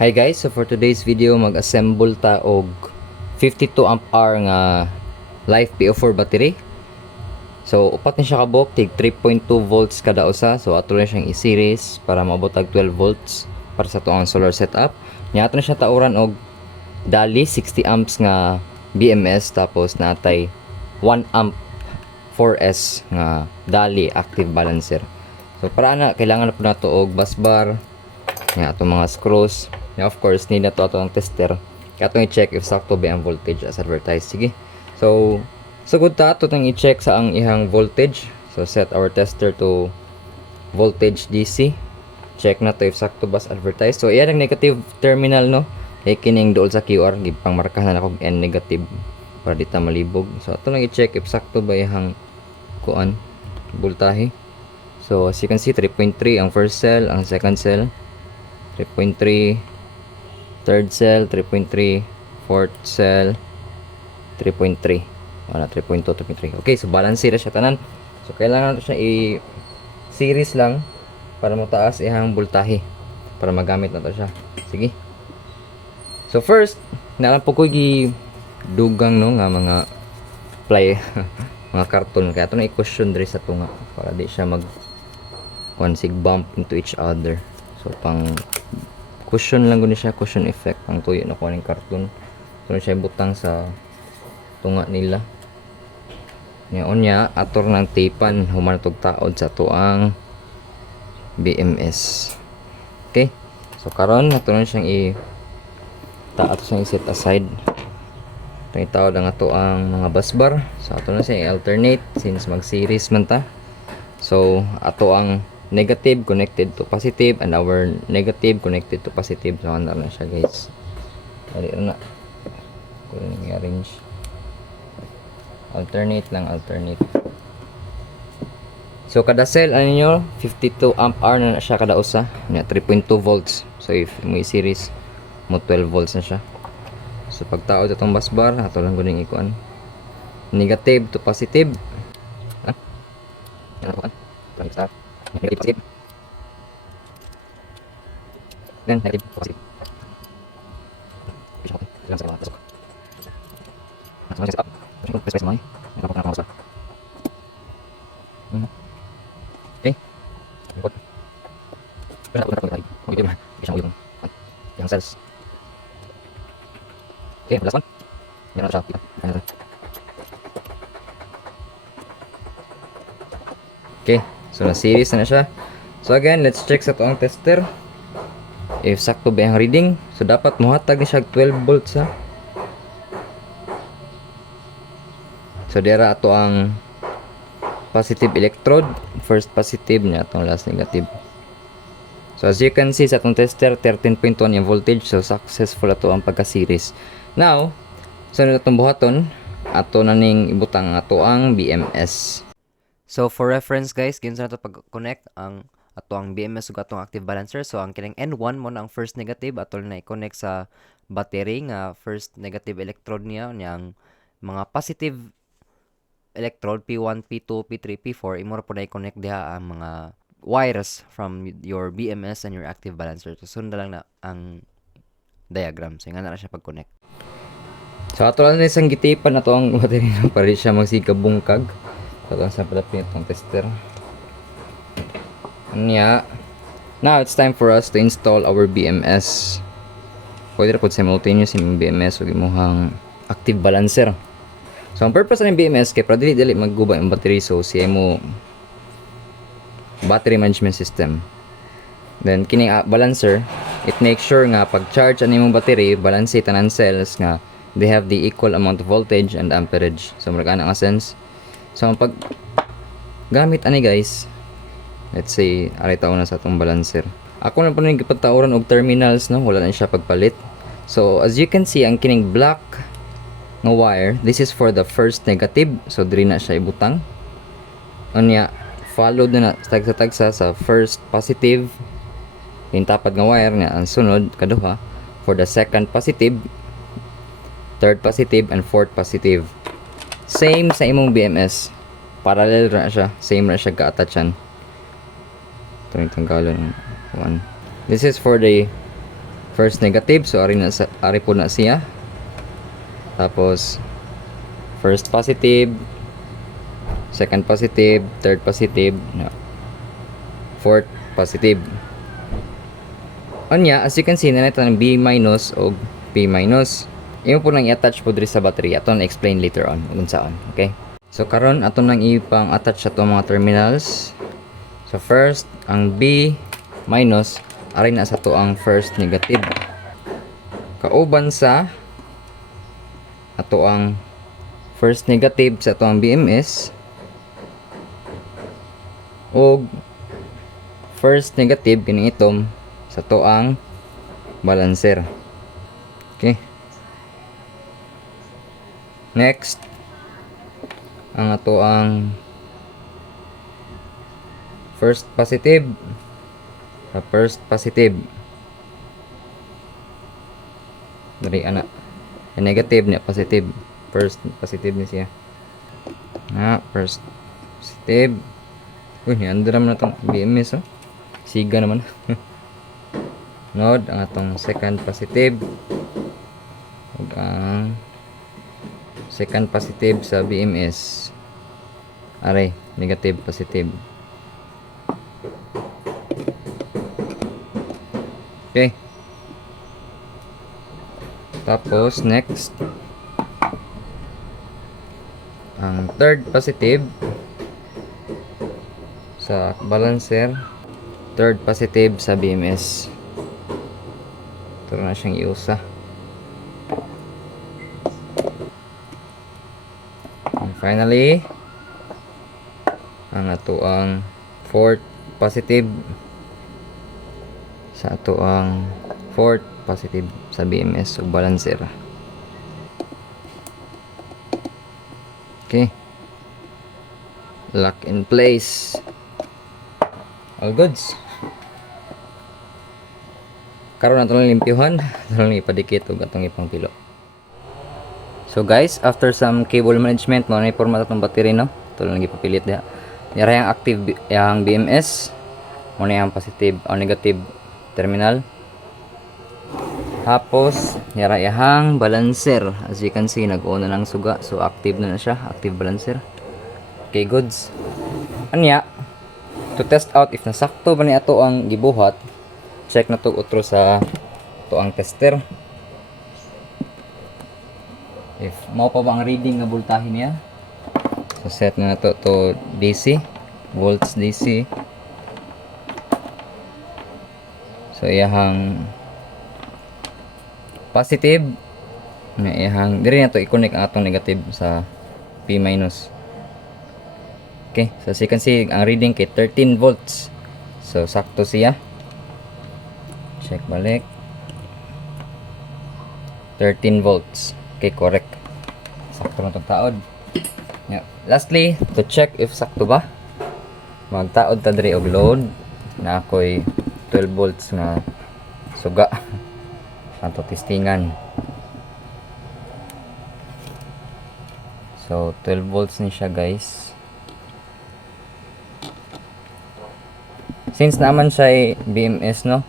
Hi guys, so for today's video mag-assemble ta og 52 amp hour nga Life PO4 battery. So upat ni siya kabok tig 3.2 volts kada usa. So ato na siyang i-series para maabot og 12 volts para sa tuang solar setup. Nya ato na siya tauran og dali 60 amps nga BMS tapos natay 1 amp 4S nga dali active balancer. So para na kailangan na po nato og bus bar, nya atong mga screws. Now, of course, need na to ato ang tester. Kaya itong i-check if sakto ba ang voltage as advertised. Sige. So good ta. Ito itong i-check sa ang ihang voltage. So, set our tester to voltage DC. Check na to if sakto ba as advertised. So, iyan ang negative terminal, no? Kaya kining dool sa QR. Pangmarkahan na ako N negative para di ta malibog. So, ito lang i-check if sakto ba ihang kuan voltahe. So, as you can see, 3.3 ang first cell. Ang second cell, 3.3. Third cell 3.3, fourth cell 3.3, wala 3.2, 3.3. Okay, so balance na siya tanan. So kailangan nato siya i-series lang para mataas ihang voltahe para magamit nato siya. Sige. So first, naalam po ko dugang no nga mga ply mga karton kaya ato na i-cushion diri sa tunga para di siya mag sig bump into each other. So pang cushion lang guni siya, cushion effect ang tuyo na kuha ng karton. So na siya butang sa tunga nila. Ngayon niya ator ng tapan human tog taod sa tuang BMS. Okay? So karon nato na siyang ato siyang i-set aside. Ito taod ang ato ang mga bus bar. So ato na siya i-alternate since mag-series man ta. So ato ang negative connected to positive and our negative connected to positive. So ano na siya guys, dali na kung i-arrange alternate. So kada cell ano nyo 52 amp hour na siya kada usa nya 3.2 volts. So if mo i-series mo 12 volts na siya. So pagtaod itong bus bar ato lang guning ikuan negative to positive. Yan po kan negative positive then negative positive. Okay. Yang cells. Okay, last one. Yan na siya. Okay, so na-series na siya. So again, let's check sa toang tester if sakto ba yung reading. So dapat muhatag ni siya 12 volts ha. So dira ato ang positive electrode, first positive niya atong last negative. So as you can see sa atong tester 13.1 yung voltage. So successful ato ang pagka-series. Now, so natong buhaton ato na ning ibutang ato ang BMS. So for reference guys, ginsa nato pag-connect ang ato ang BMS ug atong active balancer. So ang kining N1 mo na ang first negative ato na i-connect sa battery nga first negative electrode niya ang mga positive electrode P1, P2, P3, P4 imo ra po na i-connect diha ang mga wires from your BMS and your active balancer. So sundan lang na ang diagram. So nga na siya pag-connect. So ato lang isang gitipan na to ang battery para di siya magsigabungkag. So ito sa palapin itong tester. Yeah. Now it's time for us to install our BMS. Pwede na po simultaneous yung BMS o imuhang active balancer. So ang purpose ng BMS kay para dili magguba yung battery. So siya mo battery management system. Then kining balancer, it makes sure nga pag charge ang imong battery, balance tanan cells nga they have the equal amount of voltage and amperage. So magana ang sense. So pag gamit ani guys, let's say aray taon na sa atong balancer. Ako na po nang gipagtauran og terminals no, wala na siya pagpalit. So as you can see ang kining black nga wire, this is for the first negative. So diri na siya ibutang. Unya followed na tagsa sa first positive. Yung tapad nga wire nga ang sunod kaduha for the second positive, third positive and fourth positive. Same sa imong BMS. Parallel na siya. Same na siya ka-attachan. Ito yung tanggalan. One. This is for the first negative, so ari po na siya. Tapos first positive, second positive, third positive, fourth positive. Anya, as you can see, na ng B minus o P minus. Imo po nang i-attach po diri sa battery. Ato na explain later on kung saan. Okay? So karon ato nang ipang attach sa mga terminals. So first, ang B minus ari na sa to ang first negative. Kauban sa ato ang first negative sa ato ang BMS o first negative kini itom sa to ang balancer. Okay. Next, ang ato ang first positive sa first positive. Dari ana. Yung negative niya positive. First positive ni siya. First positive. Uy, niandra naman na itong BMS, oh. Siga naman. Nod, ang atong second positive. Ug ang second positive sa BMS. Aray, negative positive. Okay. Tapos, next. Ang third positive sa balancer, third positive sa BMS. Ito na siyang iusa. And finally, ang ato ang fourth positive sa ato ang fourth positive sa BMS o balancer. Okay. Lock in place. All goods. Karon nato lang limpyuhan, nato lang ipadikit og atong ipang pilo. So guys, after some cable management, mo na i-format atong battery, no. Ito lang ipapilit diha. Yara yang active yang BMS, mo na yang positive o negative terminal. Tapos yara yang balancer. As you can see, nag-on na lang suga, so active na siya, active balancer. Okay, goods. Anya, to test out if nasakto ba ni ato ang gibuhat, check na to utro sa to ang tester. If mao pa ba ang reading nga voltahe niya. So set na to DC, volts DC. So iyahang positive na iyahang diri na to i-connect ang atong negative sa P minus. Okay, so as you can see, ang reading kay 13 volts. So sakto siya. Check balik. 13 volts. Okay, correct. Sakto na itong taod. Yeah. Lastly, to check if sakto ba, magtaod ta diri og load na ako'y 12 volts na suga. Ato testingan. So 12 volts ni siya, guys. Since naman siya BMS, no,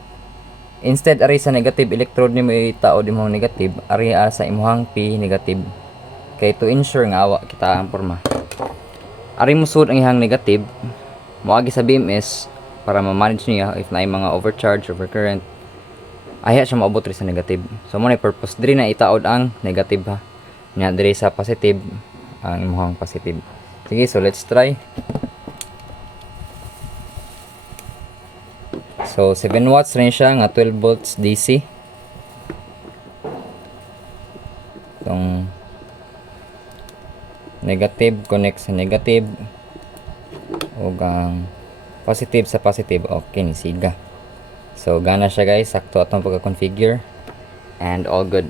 instead ari sa negative electrode ni mo itaod imong negative, ari sa imong P negative. Kay to ensure nga awa kita ang porma, ari mo sud ang ihang negative moagi sa BMS para ma-manage niya if naay mga overcharge, overcurrent, ayaw siya maabot rin sa negative. So mo na purpose diri na itaod ang negative, ha, nya diri sa positive ang imong positive. Sige, so let's try. So 7 watts rin siya nga 12 volts DC. Itong negative connect sa negative o ang positive sa positive. Okay, ni siga. So gana siya, guys, sakto atong pagka-configure and all good.